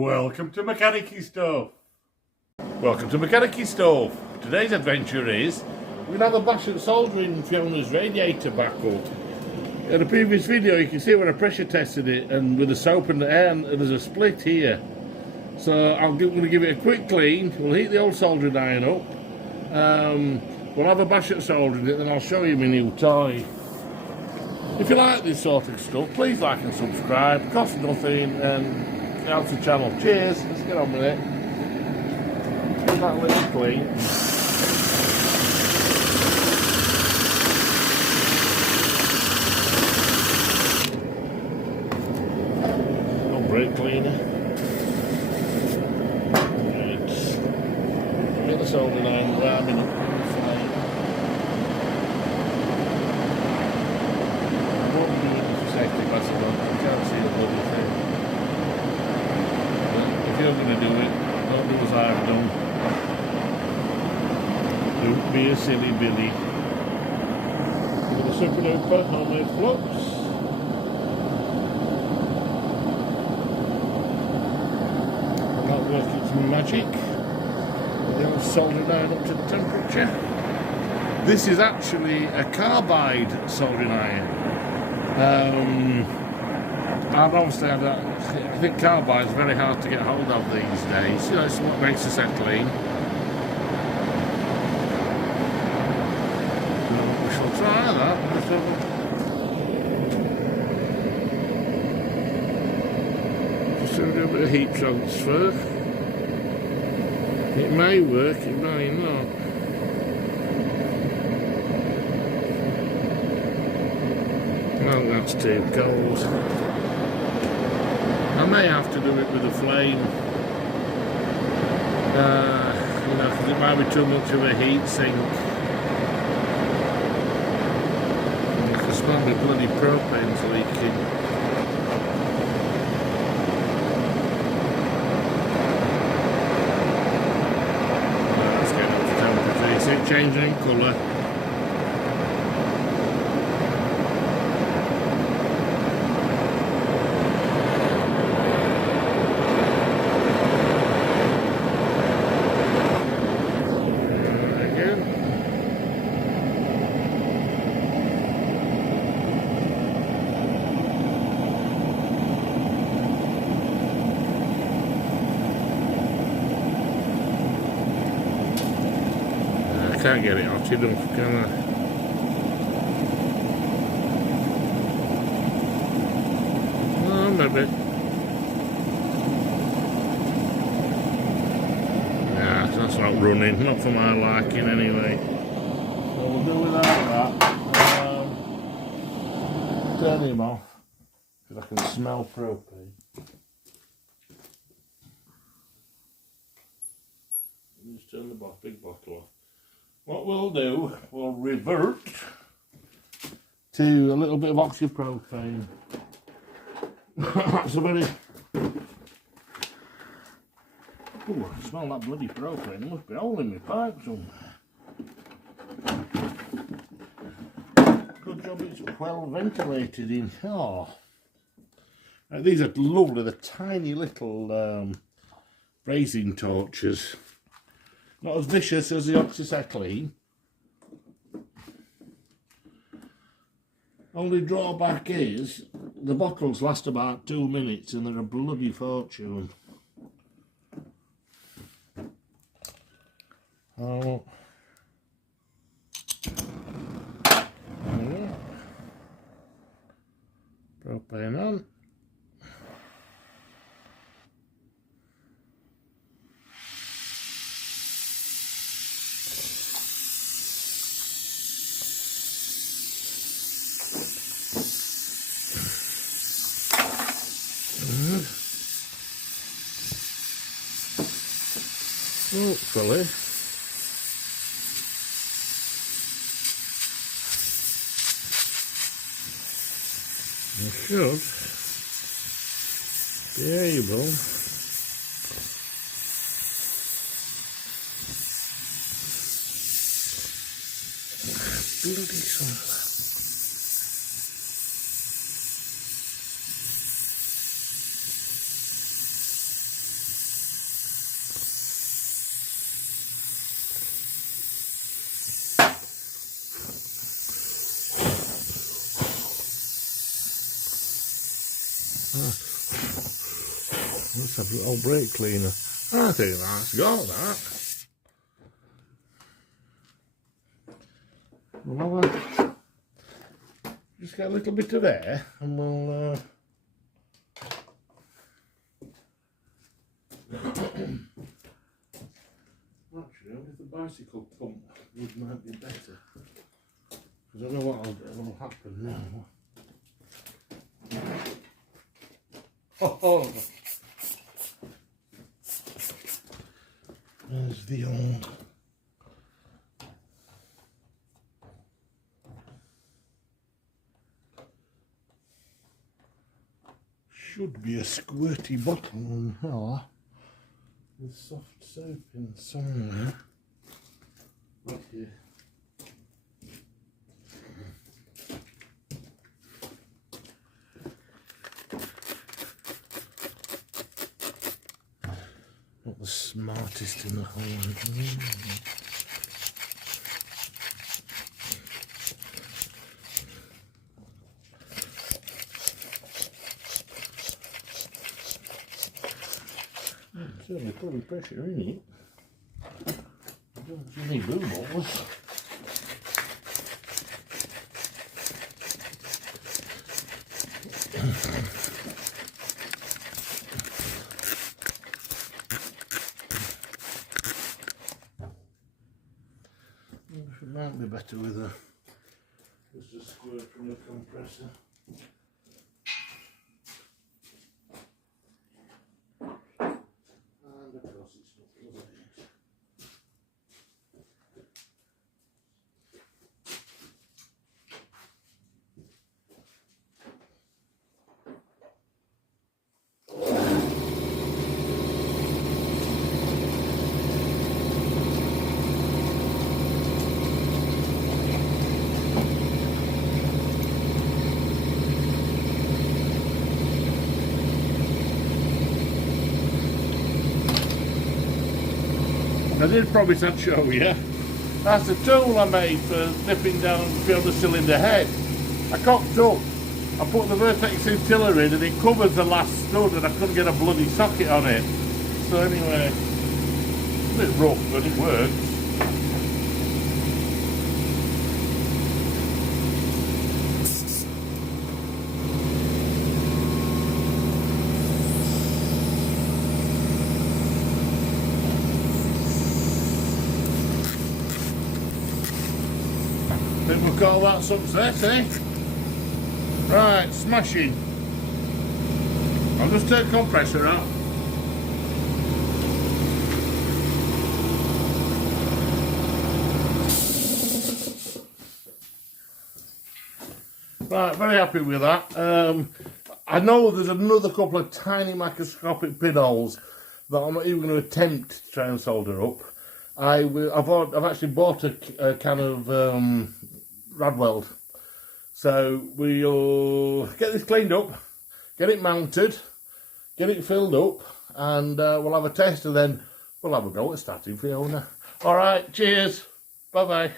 Welcome to Mechanicy Stuff. Welcome to Mechanicy Stuff. Today's adventure is we're going to have a bash at soldering Fiona's radiator buckled. In the previous video you can see when I pressure tested it and with the soap and the air, and there's a split here. So I'm going to give it a quick clean. We'll heat the old soldering iron up. We'll have a bash at soldering it, then I'll show you my new toy. If you like this sort of stuff, please like and subscribe. It costs nothing and it helps the channel. Cheers. Let's get on with it. Give that a little clean. No brake cleaner. Right. Get the soldering iron warming up. If you're going to do it, don't do as I've done. Don't be a silly Billy. With a super duper homemade flux. That works its magic. The old soldering iron up to the temperature. This is actually a carbide soldering iron. And obviously I think carbide is very hard to get hold of these days. You know, it's what makes us clean. We shall try that. Just do a bit of heat transfer. It may work, it may not. Well, that's too cold. I may have to do it with a flame, you know, because it might be too much of a heat sink. You can smell the bloody propane's leaking. Let's get up to temperature. You see it changing in colour. I can't get it hot enough, can I? Oh, maybe. Nah, that's not running. Not for my liking, anyway. So we'll do without that. Turn him off, because I can smell propane. Just turn the big bottle off. What we'll do, we'll revert to a little bit of oxypropane. That's a very... Ooh, I smell that bloody propane. There must be a hole in my pipe somewhere. Good job it's well ventilated in. Oh. These are lovely, the tiny little brazing torches. Not as vicious as the oxyacetylene. Only drawback is the bottles last about 2 minutes and they're a bloody fortune. Oh. Propane on. Hopefully. I should be able bloody sun. Let's have a little brake cleaner. I think that's got that. We'll have just get a little bit of air and we'll actually, with the bicycle pump would might be better. Because I know what will happen now. Oh, there's the old. Should be a squirty bottle on here with soft soap inside. Right here. Not the smartest in the whole world. Certainly putting pressure in it. I don't see any blue balls. It might be better with just a squirt from the compressor. And of course it's not plugged in. I did promise I'd show you. That's the tool I made for nipping down Fiona cylinder head. I cocked up. I put the vertex scintilla in and it covers the last stud and I couldn't get a bloody socket on it. So anyway, it's a bit rough but it works. I think we'll call that success, eh? Right, smashing. I'll just take the compressor out. Right, very happy with that. I know there's another couple of tiny microscopic pinholes that I'm not even going to attempt to try and solder up. I've actually bought a can of Radweld. So we'll get this cleaned up, get it mounted, get it filled up, and we'll have a test and then we'll have a go at starting Fiona. Alright, cheers. Bye bye.